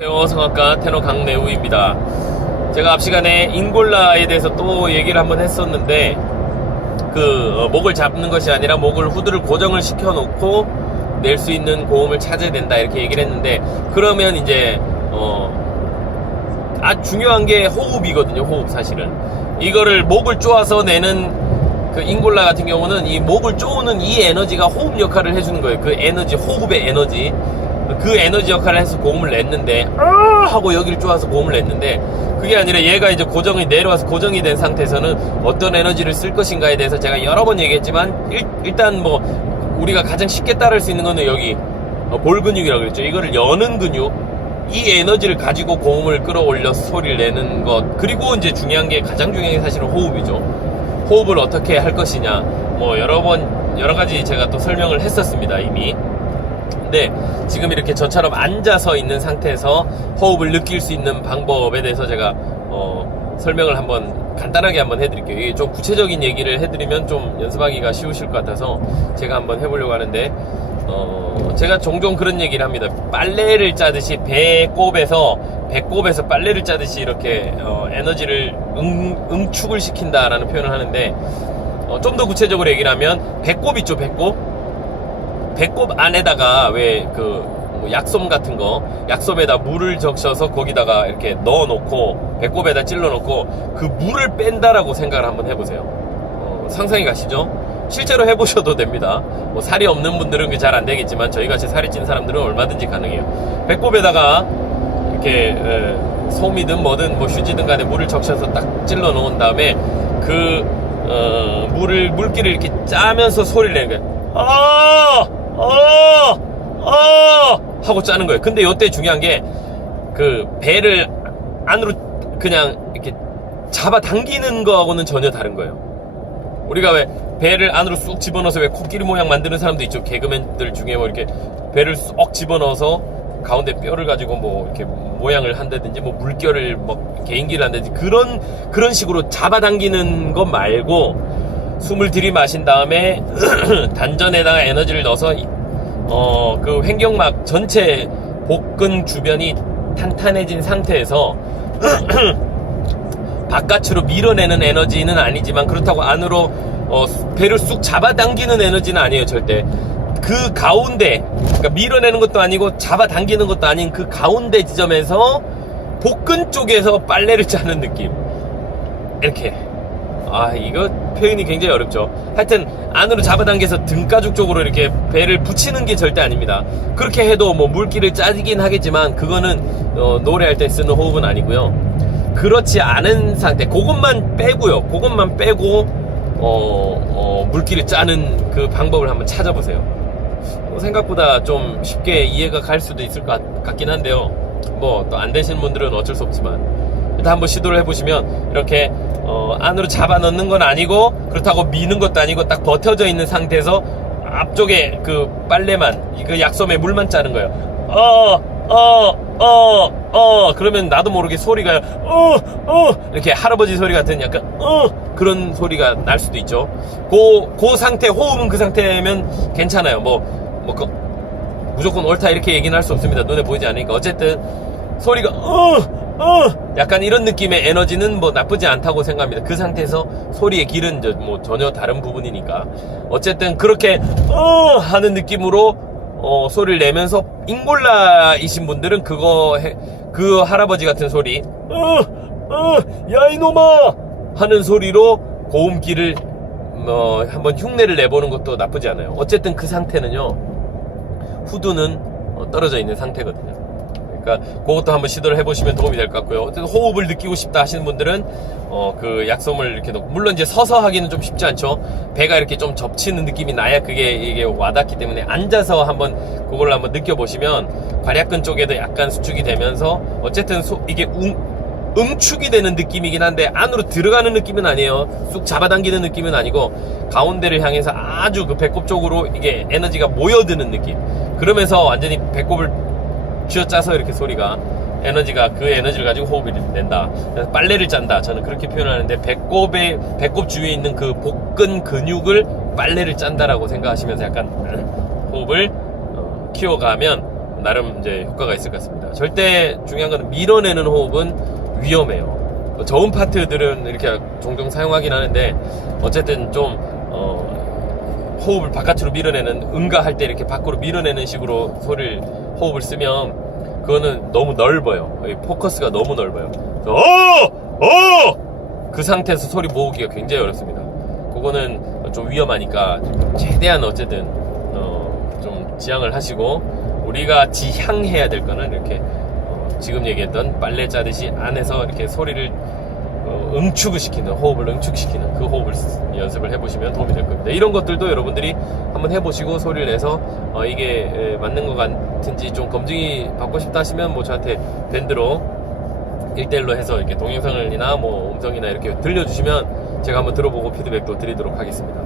안녕하세요. 성악가 테너 강내우입니다. 제가 앞 시간에 잉골라에 대해서 또 얘기를 한번 했었는데 목을 잡는 것이 아니라 목을 후드를 고정을 시켜 놓고 낼 수 있는 고음을 찾아야 된다 이렇게 얘기를 했는데, 그러면 이제 아주 중요한 게 호흡이거든요. 호흡. 사실은 이거를 목을 쪼아서 내는 그 잉골라 같은 경우는 이 목을 쪼우는 이 에너지가 호흡 역할을 해주는 거예요. 그 에너지, 호흡의 에너지, 그 에너지 역할을 해서 고음을 냈는데 하고 여기를 쪼아서 고음을 냈는데, 그게 아니라 얘가 이제 고정이 내려와서 고정이 된 상태에서는 어떤 에너지를 쓸 것인가에 대해서 제가 여러 번 얘기했지만, 일단 뭐 우리가 가장 쉽게 따를 수 있는 거는 여기 볼 근육이라고 그랬죠. 이거를 여는 근육, 이 에너지를 가지고 고음을 끌어올려서 소리를 내는 것. 그리고 이제 중요한 게, 가장 중요한 게 사실은 호흡이죠. 호흡을 어떻게 할 것이냐, 뭐 여러 가지 제가 또 설명을 했었습니다 이미. 근데 지금 이렇게 저처럼 앉아서 있는 상태에서 호흡을 느낄 수 있는 방법에 대해서 제가 설명을 간단하게 한번 해드릴게요. 이게 좀 구체적인 얘기를 해드리면 좀 연습하기가 쉬우실 것 같아서 제가 한번 해보려고 하는데, 제가 종종 그런 얘기를 합니다. 빨래를 짜듯이 배꼽에서 빨래를 짜듯이 이렇게 에너지를 응축을 시킨다라는 표현을 하는데, 좀 더 구체적으로 얘기를 하면, 배꼽 있죠. 배꼽 안에다가 왜 약솜 같은 거, 약솜에다 물을 적셔서 거기다가 이렇게 넣어놓고 배꼽에다 찔러놓고 그 물을 뺀다라고 생각을 한번 해보세요. 상상이 가시죠? 실제로 해보셔도 됩니다. 뭐 살이 없는 분들은 잘 안 되겠지만, 저희같이 살이 찐 사람들은 얼마든지 가능해요. 배꼽에다가 이렇게 솜이든 뭐든 뭐 휴지든 간에 물을 적셔서 딱 찔러 놓은 다음에 물기를 이렇게 짜면서 소리를 내는 거예요. 하고 짜는 거예요. 근데 요때 중요한 게, 그 배를 안으로 그냥 이렇게 잡아당기는 거하고는 전혀 다른 거예요. 우리가 왜 배를 안으로 쑥 집어넣어서 왜 코끼리 모양 만드는 사람도 있죠. 개그맨들 중에 뭐 이렇게 배를 쏙 집어넣어서 가운데 뼈를 가지고 뭐 이렇게 모양을 한다든지, 뭐 물결을 뭐 개인기를 한다든지, 그런 식으로 잡아당기는 것 말고, 숨을 들이마신 다음에 단전에다가 에너지를 넣어서 그 횡격막 전체 복근 주변이 탄탄해진 상태에서 바깥으로 밀어내는 에너지는 아니지만, 그렇다고 안으로 배를 쑥 잡아당기는 에너지는 아니에요. 절대. 그 가운데, 그러니까 밀어내는 것도 아니고 잡아당기는 것도 아닌 그 가운데 지점에서 복근 쪽에서 빨래를 짜는 느낌. 이렇게. 이거 표현이 굉장히 어렵죠. 하여튼 안으로 잡아당겨서 등가죽 쪽으로 이렇게 배를 붙이는 게 절대 아닙니다. 그렇게 해도 뭐 물기를 짜긴 하겠지만, 그거는 노래할 때 쓰는 호흡은 아니고요. 그렇지 않은 상태, 그것만 빼고요. 그것만 빼고 물기를 짜는 그 방법을 한번 찾아보세요. 생각보다 좀 쉽게 이해가 갈 수도 있을 것 같긴 한데요. 뭐 또 안 되시는 분들은 어쩔 수 없지만, 일단 한번 시도를 해보시면, 이렇게 안으로 잡아 넣는 건 아니고, 그렇다고 미는 것도 아니고, 딱 버텨져 있는 상태에서 앞쪽에 그 빨래만, 그 약솜에 물만 짜는 거예요. 그러면 나도 모르게 소리가 이렇게 할아버지 소리 같은 약간 그런 소리가 날 수도 있죠. 그 상태, 호흡은 그 상태면 괜찮아요. 무조건 옳다 이렇게 얘기는 할 수 없습니다. 눈에 보이지 않으니까. 어쨌든 소리가 약간 이런 느낌의 에너지는 뭐 나쁘지 않다고 생각합니다. 그 상태에서 소리의 길은 뭐 전혀 다른 부분이니까. 어쨌든 그렇게 하는 느낌으로 소리를 내면서, 잉골라이신 분들은 그 할아버지 같은 소리, 야 이놈아 하는 소리로 고음기를 한번 흉내를 내보는 것도 나쁘지 않아요. 어쨌든 그 상태는요, 후두는 떨어져 있는 상태거든요. 그러니까 그것도 한번 시도를 해보시면 도움이 될 것 같고요. 어쨌든 호흡을 느끼고 싶다 하시는 분들은 그 약솜을 이렇게 놓고, 물론 이제 서서 하기는 좀 쉽지 않죠. 배가 이렇게 좀 접치는 느낌이 나야 이게 와닿기 때문에, 앉아서 한번 그걸 한번 느껴보시면 괄약근 쪽에도 약간 수축이 되면서, 어쨌든 이게 응축이 되는 느낌이긴 한데, 안으로 들어가는 느낌은 아니에요. 쑥 잡아당기는 느낌은 아니고, 가운데를 향해서 아주 그 배꼽 쪽으로 이게 에너지가 모여드는 느낌. 그러면서 완전히 배꼽을 쥐어짜서 이렇게 소리가, 그 에너지를 가지고 호흡을 낸다. 그래서 빨래를 짠다. 저는 그렇게 표현하는데, 배꼽 주위에 있는 그 복근 근육을 빨래를 짠다라고 생각하시면서 약간 호흡을 키워가면 나름 이제 효과가 있을 것 같습니다. 됩니다. 절대 중요한 건 밀어내는 호흡은 위험해요. 저음 파트들은 이렇게 종종 사용하긴 하는데 어쨌든 좀 호흡을 바깥으로 밀어내는 응가할 때 이렇게 밖으로 밀어내는 식으로 호흡을 쓰면 그거는 너무 넓어요. 포커스가 너무 넓어요. 그 상태에서 소리 모으기가 굉장히 어렵습니다. 그거는 좀 위험하니까 최대한 어쨌든 좀 지양을 하시고, 우리가 지향해야 될 거는 이렇게 지금 얘기했던 빨래 짜듯이 안에서 이렇게 소리를 응축을 시키는, 호흡을 응축시키는 그 호흡을 연습을 해보시면 도움이 될 겁니다. 이런 것들도 여러분들이 한번 해보시고 소리를 내서 이게 맞는 것 같은지 좀 검증이 받고 싶다 하시면 뭐 저한테 밴드로 1대1로 해서 이렇게 동영상이나 뭐 음성이나 이렇게 들려주시면 제가 한번 들어보고 피드백도 드리도록 하겠습니다.